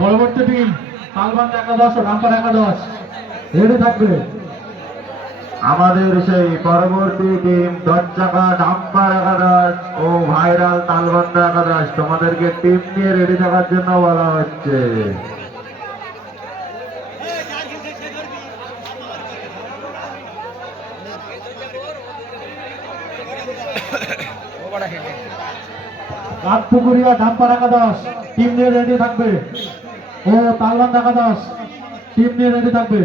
পরবর্তী টিম তালবান একাদশ ও রামপার একাদশ রেডি থাকবে। আমাদের সেই পরবর্তী টিম 10 চাকা ডাম্পার একাদশ ও ভাইরাল তালবান্ধা একাদশ তোমাদেরকে টিম নিয়ে রেডি থাকার জন্য বলা হচ্ছে। রাতপুকুরিয়া ডাম্পার একাদশ টিম নিয়ে রেডি থাকবে ও তালবান্ধা একাদশ টিম নিয়ে রেডি থাকবে।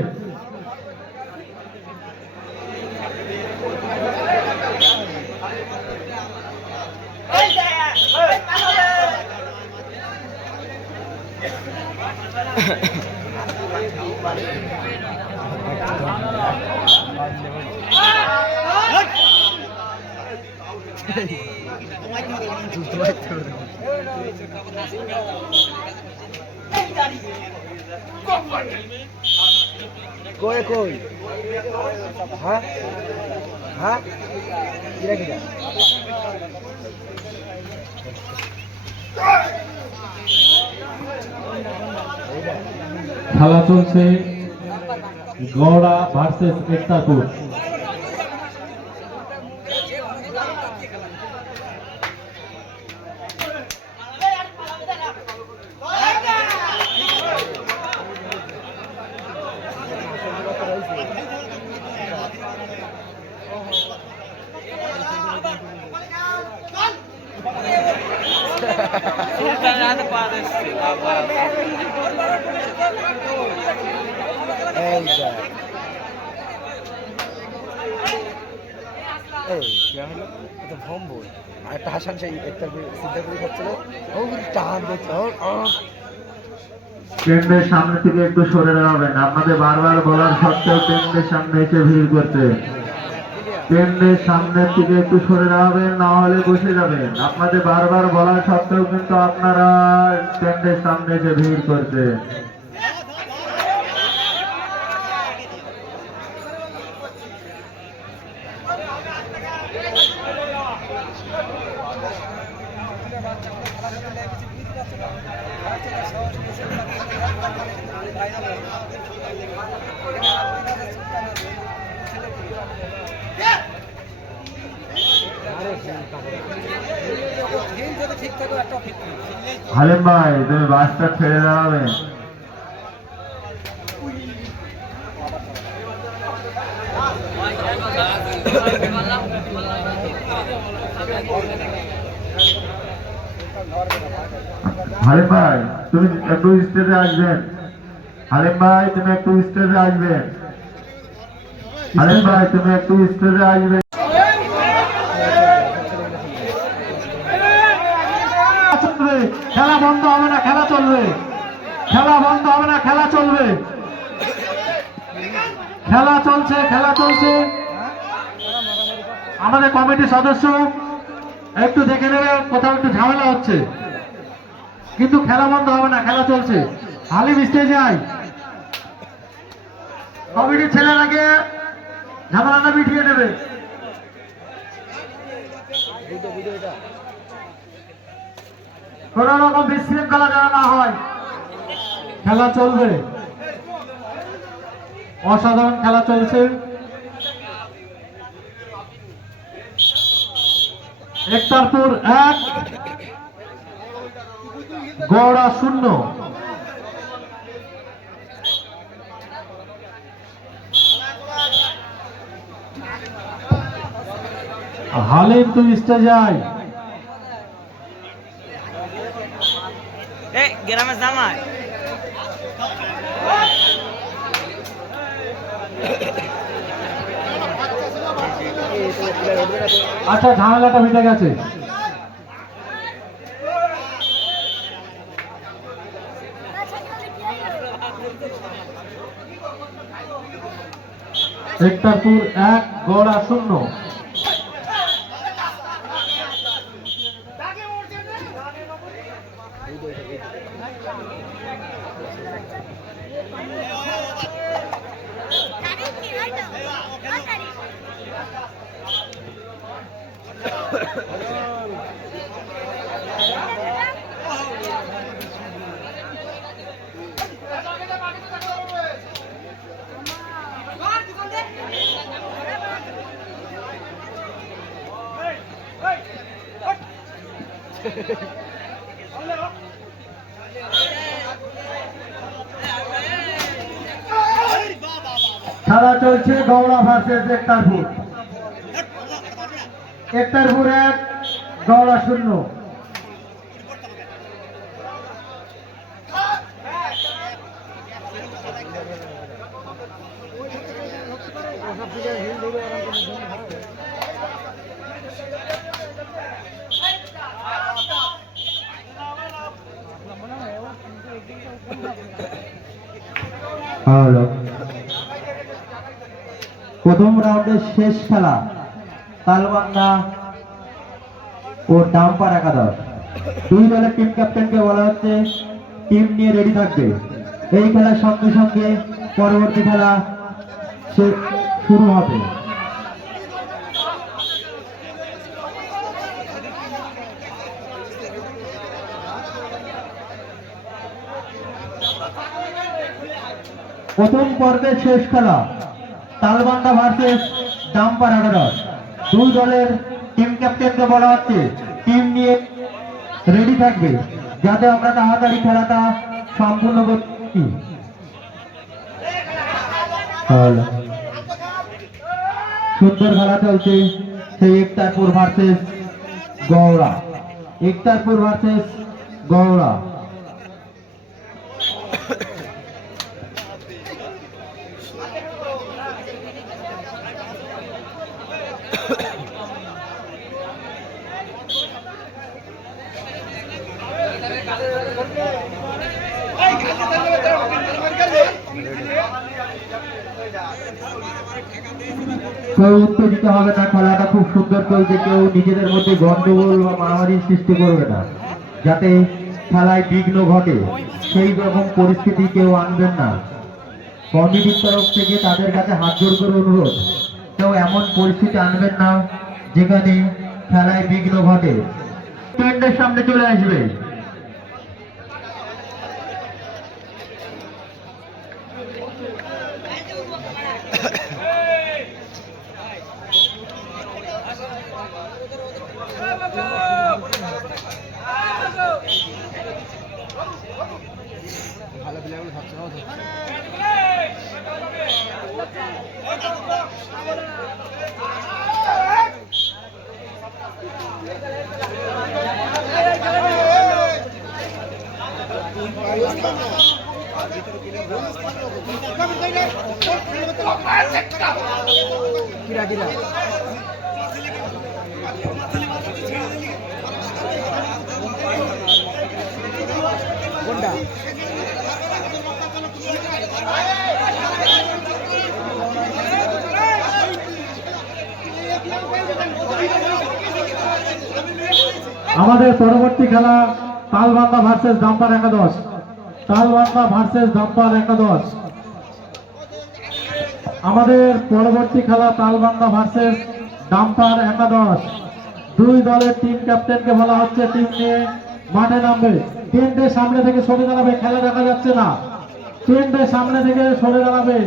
কই কই হ্যাঁ হ্যাঁ কিরা কিরা খেলা চলছে গৌড়া ভার্সেস একতাপুর। একটা হাসান সেই একটা সিদ্ধা করে খাচ্ছিল ও টান ট্রেন্ডের সামনে থেকে একটু সরে দাঁড়াবেন। আপনাদের বারবার বলার সত্ত্বেও ট্রেন্ডের সামনে এসে ভিড় করতে। ট্রেন্ডের সামনের থেকে একটু সরে দাঁড়াবেন, না হলে বসে যাবেন। আপনাদের বারবার বলার সত্ত্বেও কিন্তু আপনারা ট্রেন্ডের সামনে এসে ভিড় করতে। হালিম ভাই, তুমি বাসটা ছেড়ে দাঁড়াবে। হালিম ভাই, তুমি একটু স্টেজে আসবেন। হালিম ভাই, তুমি একটু স্টেজে আসবেন। হালিম ভাই, তুমি একটু স্টেজে আসবেন। খেলা বন্ধ হবে না, খেলা চলবে। খেলা বন্ধ হবে না, খেলা চলবে। খেলা চলছে, খেলা চলছে। আমাদের কমিটির সদস্য একটু দেখে নেবে, কোথাও একটু ঝামেলা হচ্ছে, কিন্তু খেলা বন্ধ হবে না, খেলা চলছে। হালিম স্টেজে আয়। কমিটির ছেলেরাকে ঝামেলাটা মিটিয়ে নেবে। কোন রকম বিশৃঙ্খলা যেন না হয়। খেলা চলবে, অসাধারণ খেলা চলছে। একতারপুর 1, গৌড়া 0। হালিম তুই স্টেজে আয়। গ্রামের জামাই আচ্ছা, ঝামেলাটা মিটে গেছে। একতারপুর 1, গৌড়া 0। খেলা চলছে গৌড়া ভার্সেস একতারপুর। একতারপুর 1, গৌড়া 0। হ্যালো, প্রথম রাউন্ডের শেষ খেলা তালবাংলা ও ডাম্পার একাদশ। দুই দলের টিম ক্যাপ্টেনকে বলা হচ্ছে টিম নিয়ে রেডি থাকবে। এই খেলার সঙ্গে সঙ্গে পরবর্তী খেলা শুরু হবে। প্রথম পর্বের শেষ খেলা তালবাংলা ভার্সেস ডাম্পার একাদশ। দুই দলের টিম ক্যাপ্টেনকে বলা হচ্ছে টিম নিয়ে রেডি থাকবে, যাতে আমরা তাড়াতাড়ি খেলাটা সম্পূর্ণ করতে। সুন্দর খেলা চলছে সেই একতারপুর ভার্সেস গৌড়া। একতারপুর ভার্সেস গৌড়া। কেউ উত্তেজিত হবে না, খেলাটা খুব সুন্দর চলছে। কেউ নিজেদের মধ্যে গন্ডগোল বা মারামারির সৃষ্টি করবে না, যাতে খেলায় বিঘ্ন ঘটে সেই রকম পরিস্থিতি কেউ আনবেন না। কমিটির তরফ থেকে তাদের কাছে হাত জোর করে অনুরোধ, কেউ এমন পরিস্থিতি আনবেন না যেখানে খেলায় বিঘ্ন ঘটে। টেন্ডের সামনে চলে আসবে। ভালো প্লেয়ারগুলো ধরছে না, কিরা কিরা কোনটা আমাদের পরবর্তী খেলা তালবাংলা ভার্সেস ডাম্পার একাদশ। তালবাংলা ভার্সেস ডাম্পার একাদশ। আমাদের পরবর্তী খেলা তালবাংলা ভার্সেস ডাম্পার একাদশ। দুই দলের টিম ক্যাপ্টেনকে বলা হচ্ছে টিম নিয়ে মাঠে নামবে। টেন্টের সামনে থেকে সরে দাঁড়াবে, খেলা দেখা যাচ্ছে না। টেন্টের সামনে থেকে সরে দাঁড়াবে।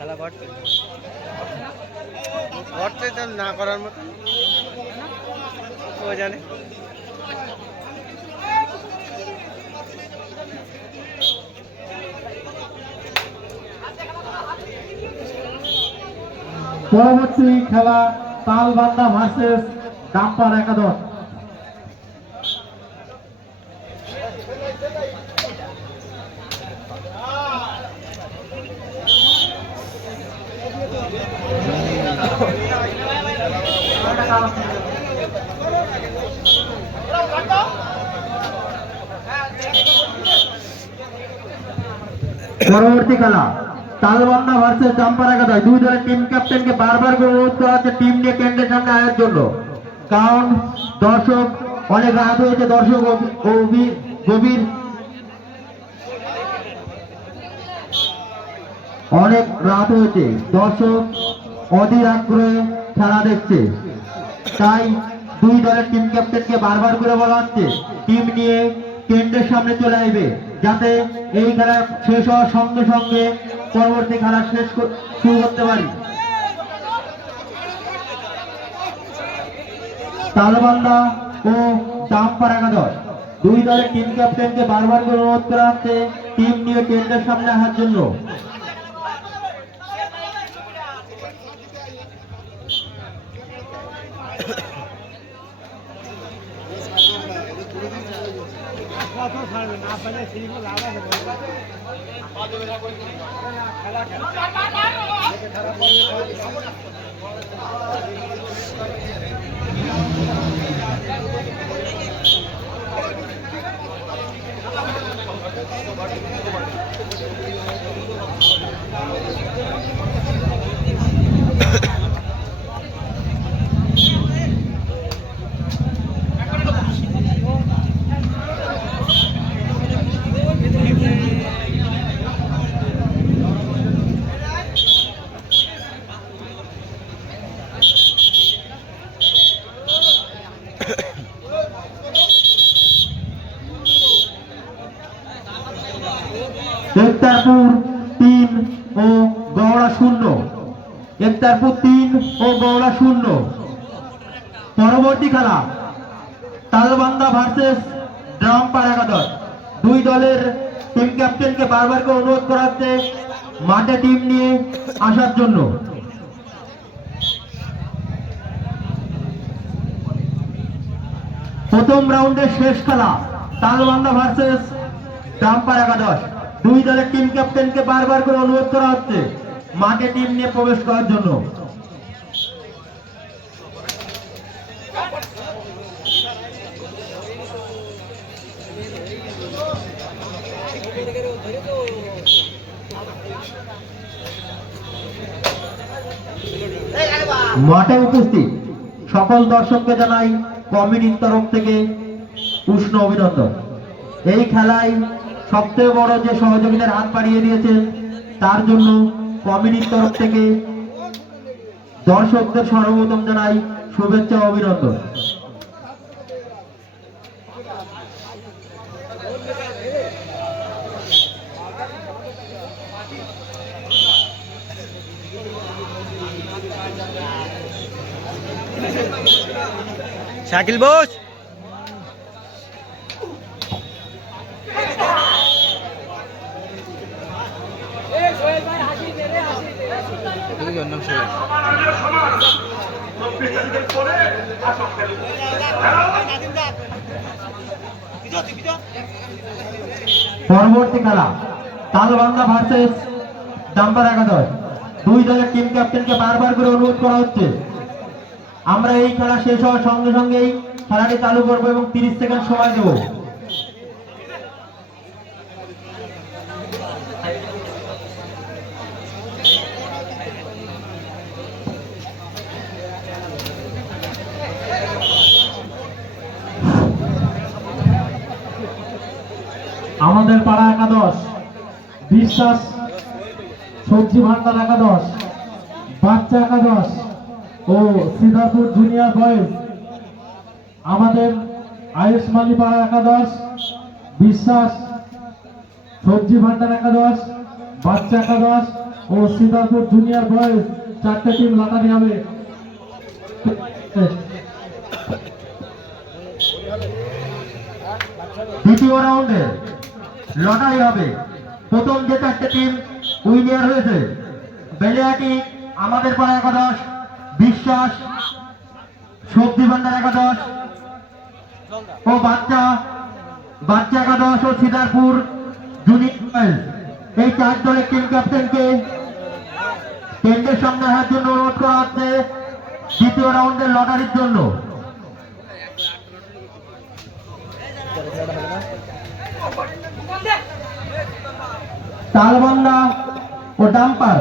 খেলা ঘটছে ঘটছে তো না করার মতো ও জানে। পরবর্তী খেলা তালবাংলা ভার্সেস ডাম্পার একাদশ। পরবর্তী খেলা তালবাংলা ভার্সেস ডাম্পার একাদশ। দুই দলের টিম ক্যাপ্টেনকে বারবার করে অনুরোধ করা হচ্ছে টিম নিয়ে টেন্টের সামনে আসার জন্য, কারণ দর্শক অনেক রাত হয়েছে। দর্শক গভীর অনেক রাত হয়েছে, দর্শক অধীর আগ্রহে খেলা দেখছে। তাই দুই দলের টিম ক্যাপ্টেনকে বারবার করে বলা হচ্ছে টিম নিয়ে টেন্টের সামনে চলে আসবে, যাতে এই খেলা শেষ হওয়ার সঙ্গে সঙ্গে পরবর্তী খেলা শুরু করতে পারি। তালবান্দা ও ডাম্পার একাদশ, দুই দলের টিম ক্যাপ্টেনকে বারবার করে অনুরোধ করা হচ্ছে টিম নিয়ে টেন্টের সামনে আসার জন্য। একতারপুর 3 ও গৌড়া 0, একতারপুর 3 ও গৌড়া 0। পরবর্তী খেলা তালবান্দা ভার্সেস ড্রামপার একাদশ, দুই দলের টিম ক্যাপ্টেনকে বারবার করে অনুরোধ করা হচ্ছে মাঠে টিম নিয়ে আসার জন্য। প্রথম রাউন্ডের শেষ খেলা তালবান্দা ভার্সেস ডাম্পার একাদশ, দুই দলের টিম ক্যাপ্টেনকে বারবার করে অনুরোধ করা হচ্ছে মাঠে টিম নিয়ে প্রবেশ করার জন্য। মাঠে উপস্থিত সকল দর্শককে জানাই কমিটির তরফ থেকে উষ্ণ অভিনন্দন। এই খেলায় সবচেয়ে বড় যে সহযোগিতার হাত বাড়িয়ে দিয়েছে তার জন্য কমিটির তরফ থেকে দর্শকদের সর্বপ্রথম জানাই শুভেচ্ছা ও অভিনন্দন। শাকিল বোস পরবর্তী খেলা তালবান্দা ভার্সেস ডাম্পার একাদশ, দুই দলের টিম ক্যাপ্টেনকে বারবার করে অনুরোধ করা হচ্ছে আমরা এই খেলা শেষ হওয়ার সঙ্গে সঙ্গেই খেলাটি চালু করবো এবং 30 সেকেন্ড সময় দেব। আমাদের পাড়া একাদশ, বিশ্বাস সবজি ভান্ডার একাদশ, বাচ্চা একাদশ ও সিদ্ধাপুর জুনিয়র বয়েজ, আমাদের আয়ুষ মালি পাড়া একাদশ, বিশ্বাস সবজি ভান্ডার একাদশ, বাচ্চা একাদশ ও সিদ্ধাপুর জুনিয়র বয়েজ, 4টে টিম লটারি হবে। দ্বিতীয় রাউন্ডে লটারি হবে। প্রথম যে 4টে টিম উইনার হয়েছে বেলিয়াটি আমাদের পাড়া একাদশ, বিশ্বাস সবজি ভান্ডার একাদশ ও বাচ্চা একাদশ ও সিদারপুর জুনিয়র। এই 4 দলের টিম ক্যাপ্টেনকে টেন্টের সামনে আসার জন্য অনুরোধ করা হচ্ছে দ্বিতীয় রাউন্ডের লটারির জন্য। তালবান্দা ও ডাম্পার